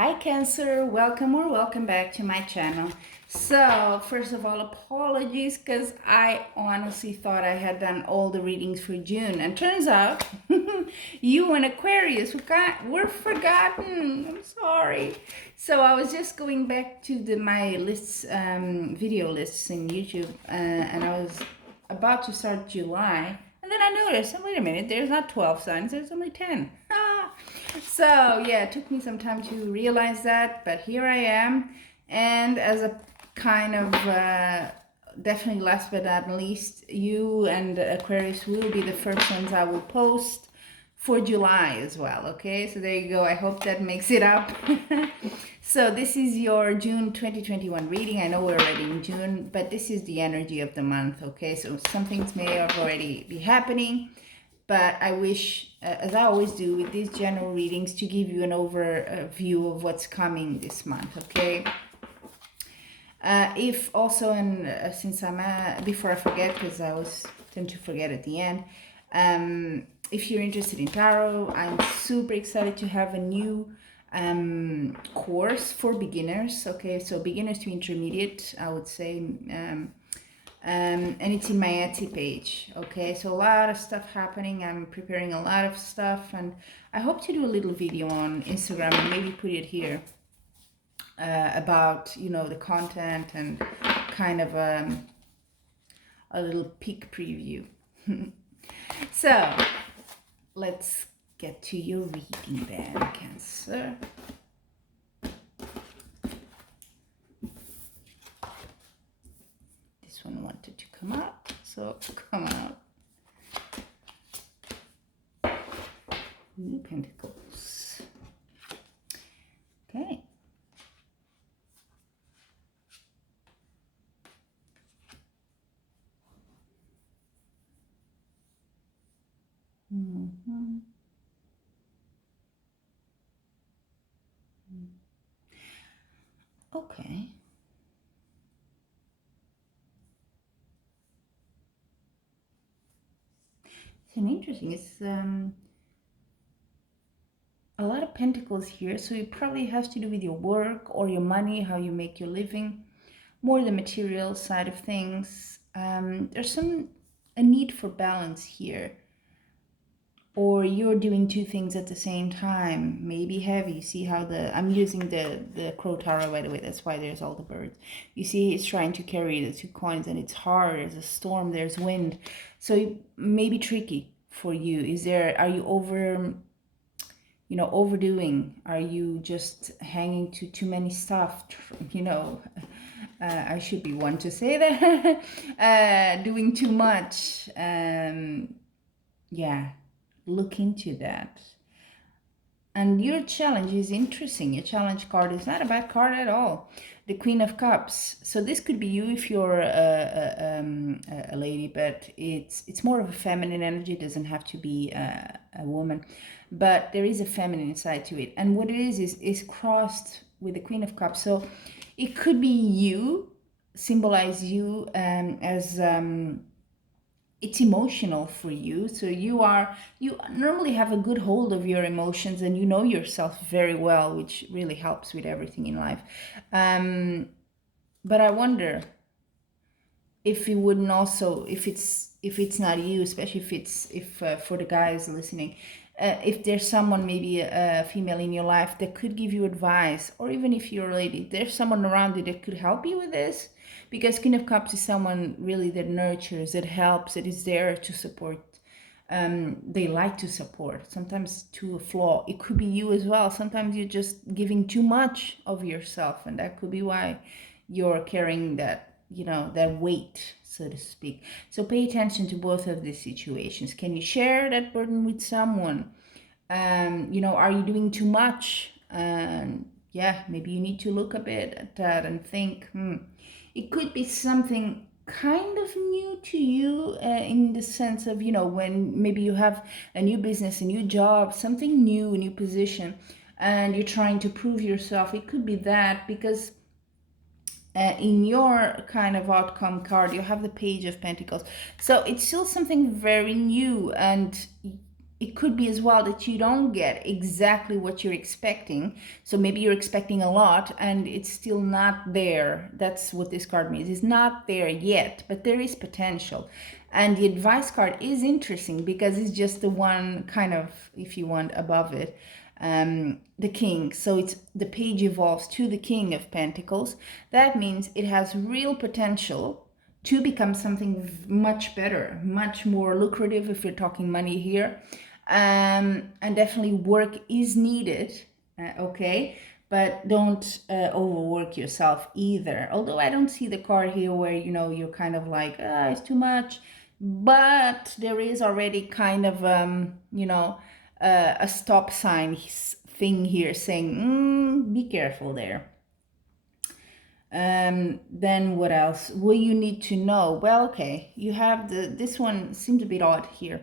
Hi Cancer, welcome or welcome back to my channel. So first of all, apologies because I honestly thought I had done all the readings for June, and turns out you and Aquarius were forgotten. I'm sorry. So I was just going back to my lists, video lists in YouTube, and I was about to start July, and then I noticed, oh, wait a minute, there's not 12 signs, there's only 10. So yeah, it took me some time to realize that, but here I am. And as a kind of definitely last but not least, you and Aquarius will be the first ones I will post for July as well. Okay, so there you go. I hope that makes it up. So this is your June 2021 reading. I know we're already in June, but this is the energy of the month. Okay, so some things may have already be happening, but I wish, as I always do with these general readings, to give you an overview of what's coming this month, okay? If also, and since I'm, before I forget, because I always tend to forget at the end, if you're interested in tarot, I'm super excited to have a new course for beginners, okay? So beginners to intermediate, I would say, and it's in my Etsy page. Okay, so a lot of stuff happening. I'm preparing a lot of stuff, and I hope to do a little video on Instagram and maybe put it here about, you know, the content and kind of a little peek preview. So let's get to your reading then, Cancer. This one wanted to come out, so come out. Ooh, Pentacles. Okay. Okay. It's an interesting. It's a lot of pentacles here, so it probably has to do with your work or your money, how you make your living, more the material side of things. There's a need for balance here, or you're doing two things at the same time, maybe heavy. See how I'm using the Crow Tarot, by the way, that's why there's all the birds. You see he's trying to carry the two coins, and it's hard. There's a storm, there's wind, so it may be tricky for you. Are you overdoing? Are you just hanging to too many stuff? I should be one to say that. Doing too much. Yeah, look into that. And your challenge is interesting. Your challenge card is not a bad card at all. The Queen of Cups. So this could be you if you're a lady, but it's more of a feminine energy. It doesn't have to be a woman, but there is a feminine side to it. And what it is crossed with the Queen of Cups. So it could be you, symbolize you as it's emotional for you. So you normally have a good hold of your emotions, and you know yourself very well, which really helps with everything in life. But I wonder if you wouldn't also, if it's not you, especially if for the guys listening, if there's someone, maybe a female in your life, that could give you advice, or even if you're a lady, there's someone around you that could help you with this. Because Queen of Cups is someone really that nurtures, that helps, that is there to support. They like to support, sometimes to a flaw. It could be you as well. Sometimes you're just giving too much of yourself, and that could be why you're carrying that, that weight, so to speak. So pay attention to both of these situations. Can you share that burden with someone? Are you doing too much? Yeah, maybe you need to look a bit at that and think, it could be something kind of new to you, in the sense of, when maybe you have a new business, a new job, something new, a new position, and you're trying to prove yourself. It could be that, because in your kind of outcome card, you have the Page of Pentacles. So it's still something very new, and it could be as well that you don't get exactly what you're expecting. So maybe you're expecting a lot and it's still not there. That's what this card means. It's not there yet, but there is potential. And the advice card is interesting because it's just the one kind of, if you want, above it, the king. So it's the page evolves to the king of pentacles. That means it has real potential to become something much better, much more lucrative if you're talking money here. And definitely work is needed, okay? But don't overwork yourself either. Although I don't see the card here where, you know, you're kind of like, it's too much. But there is already kind of, you know, a stop sign thing here saying, be careful there. Then what else will you need to know? Well, okay, you have this one seems a bit odd here.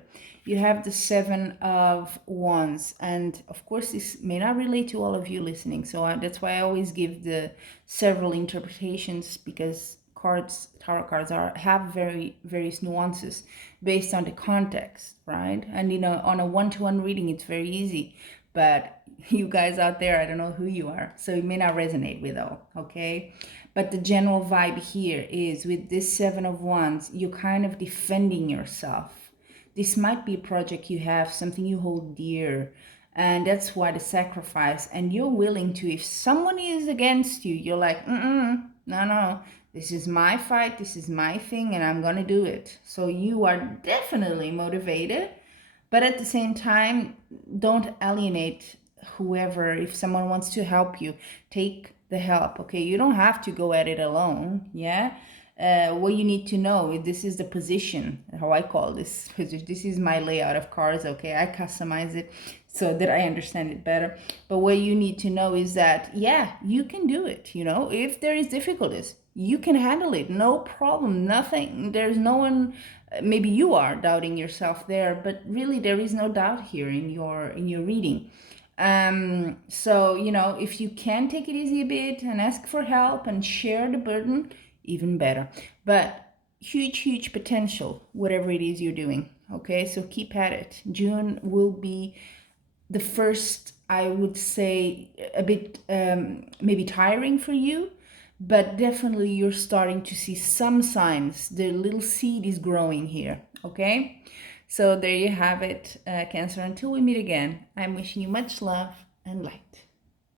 You have the 7 of Wands, and of course this may not relate to all of you listening, so that's why I always give the several interpretations, because tarot cards have various nuances based on the context, right? And you know, on a one-to-one reading it's very easy, but you guys out there, I don't know who you are, so it may not resonate with all, okay? But the general vibe here is with this 7 of Wands, you're kind of defending yourself. This might be a project you have, something you hold dear, and that's why the sacrifice. And you're willing to, if someone is against you, you're like, no, this is my fight, this is my thing, and I'm gonna do it. So you are definitely motivated, but at the same time, don't alienate whoever. If someone wants to help you, take the help, okay? You don't have to go at it alone, yeah? What you need to know, this is the position, how I call this position. This is my layout of cards, okay? I customize it so that I understand it better. But what you need to know is that, yeah, you can do it, you know? If there is difficulties, you can handle it, no problem, nothing. There's no one, maybe you are doubting yourself there, but really there is no doubt here in your reading. So, you know, if you can take it easy a bit and ask for help and share the burden, even better. But huge potential, whatever it is you're doing, okay? So keep at it. June will be the first, I would say, a bit maybe tiring for you, but definitely you're starting to see some signs. The little seed is growing here, okay? So there you have it, Cancer. Until we meet again, I'm wishing you much love and light.